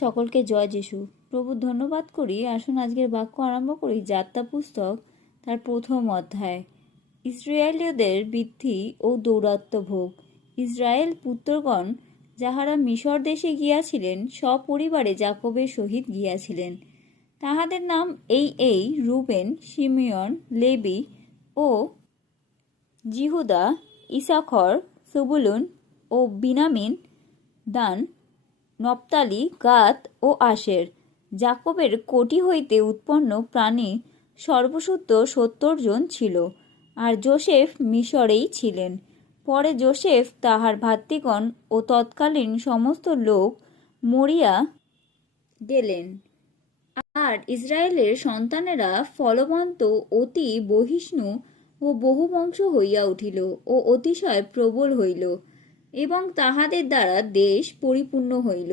সকলকে জয় যিশু। প্রভু ধন্যবাদ করি। আসুন আজকের বাক্য আরম্ভ করি। যাত্রা পুস্তক তার প্রথম অধ্যায়। ইসরায়েলীয়দের বৃদ্ধি ও দৌরাত্ম্যভোগ। ইসরায়েল পুত্রগণ যাহারা মিশর দেশে গিয়াছিলেন, সপরিবারে যাকবের সহিত গিয়াছিলেন। তাহাদের নাম এই রুবেন, শিমিয়ন, লেবি ও জিহুদা, ইসাখর, জবুলুন ও বিনামিন, দান, নপ্তালি, গাদ ও আশের। যাকবের কোটি হইতে উৎপন্ন প্রাণী সর্বসুদ্ধ 70 জন ছিল, আর যোসেফ মিশরেই ছিলেন। পরে যোসেফ তাহার ভাতৃগণ ও তৎকালীন সমস্ত লোক মরিয়া গেলেন। আর ইসরায়েলের সন্তানেরা ফলবন্ত, অতি বহিষ্ণু ও বহুবংশ হইয়া উঠিল ও অতিশয় প্রবল হইল, এবং তাহাদের দ্বারা দেশ পরিপূর্ণ হইল।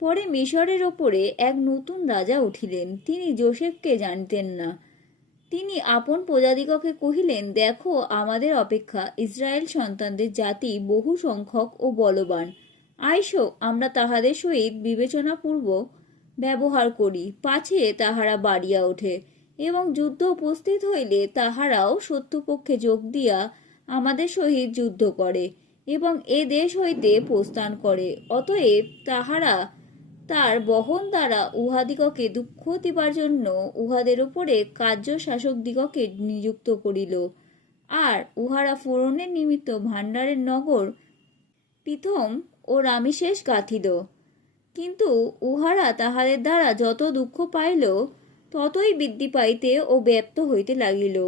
পরে মিশরের ওপরে এক নতুন রাজা উঠিলেন। তিনি যোসেফকে জানিতেন না। তিনি আপন প্রজাদিগকে কহিলেন, দেখো, আমাদের অপেক্ষা ইসরায়েল সন্তানদের জাতি বহু সংখ্যক ও বলবান। আইসো, আমরা তাহাদের সহিত বিবেচনাপূর্বক ব্যবহার করি, পাছে তাহারা বাড়িয়া ওঠে, এবং যুদ্ধ উপস্থিত হইলে তাহারাও শত্রুপক্ষে যোগ দিয়া আমাদের সহিত যুদ্ধ করে এবং এ দেশ হইতে প্রস্থান করে। অতএব তাহারা তার বহন দ্বারা উহাদিগকে দুঃখ দিবার জন্য উহাদের উপরে কার্য শাসকদিগকে নিযুক্ত করিল। আর উহারা ফোরনের নিমিত্ত ভাণ্ডারের নগর পিথম ও রামিশেষ গাঁথিল। কিন্তু উহারা তাহাদের দ্বারা যত দুঃখ পাইল, ততই বৃদ্ধি পাইতে ও ব্যাপ্ত হইতে লাগিল।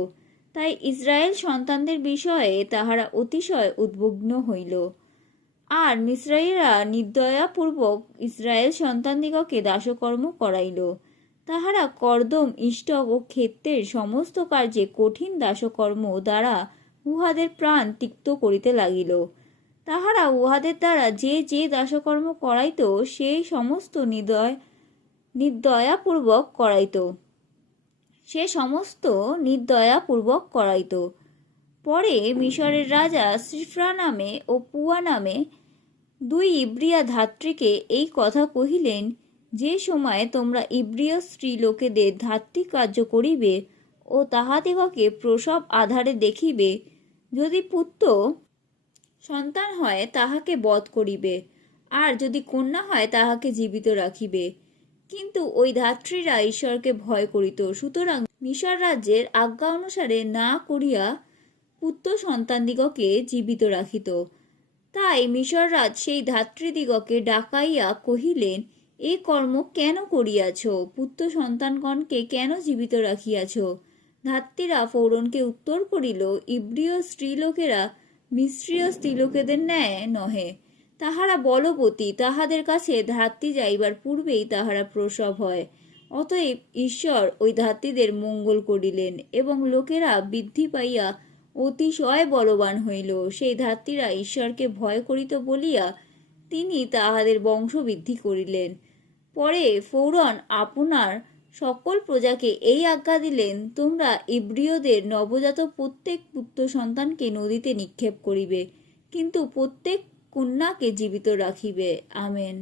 তাই ইসরায়েল সন্তানদের বিষয়ে তাহারা অতিশয় উদ্বিগ্ন হইল। আর মিস্রাইরা নির্দয়াপূর্বক ইসরায়েল সন্তানদিগকে দাসকর্ম করাইল। তাহারা কর্দম, ইষ্টক ও ক্ষেত্রের সমস্ত কার্যে কঠিন দাসকর্ম দ্বারা উহাদের প্রাণ তিক্ত করিতে লাগিল। তাহারা উহাদের দ্বারা যে যে দাসকর্ম করাইত, সেই সমস্ত নির্দয়াপূর্বক করাইত। পরে মিশরের রাজা সিফরা নামে ও পুয়া নামে 2 ইব্রিয়া ধাত্রীকে এই কথা কহিলেন, যে সময় তোমরা ইব্রিয় স্ত্রী লোকেদের ধাত্রী কার্য করিবে ও তাহাদিগকে প্রসব আধারে দেখিবে, যদি পুত্র সন্তান হয় তাহাকে বধ করিবে, আর যদি কন্যা হয় তাহাকে জীবিত রাখিবে। কিন্তু ওই ধাত্রীরা ঈশ্বরকে ভয় করিত, সুতরাং মিশর রাজ্যের আজ্ঞা অনুসারে না করিয়া পুত্র সন্তানদিগকে জীবিত রাখিত। তাই মিশর রাজ সেই ধাত্রীদিগকে ডাকাইয়া কহিলেন, এ কর্ম কেন করিয়াছ? পুত্র সন্তানগণকে কেন জীবিত রাখিয়াছ? ধাত্রীরা ফৌরনকে উত্তর করিল, ইব্রিয় স্ত্রীলোকেরা মিশ্রীয় স্ত্রীলোকেদের ন্যায় নহে। তাহারা বলবতী, তাহাদের কাছে ধাত্রী যাইবার পূর্বেই তাহারা প্রসব হয়। অতএব ঈশ্বর ওই ধাত্রীদের মঙ্গল করিলেন, এবং লোকেরা বৃদ্ধি পাইয়া অতিশয় বলবান হইল। সেই ধাত্রীরা ঈশ্বরকে ভয় করিত বলিয়া তিনি তাহাদের বংশবৃদ্ধি করিলেন। পরে ফৌরন আপনার সকল প্রজাকে এই আজ্ঞা দিলেন, তোমরা ইব্রিয়দের নবজাত প্রত্যেক পুত্র সন্তানকে নদীতে নিক্ষেপ করিবে, কিন্তু প্রত্যেক কন্যাকে জীবিত রাখিবে। আমেন।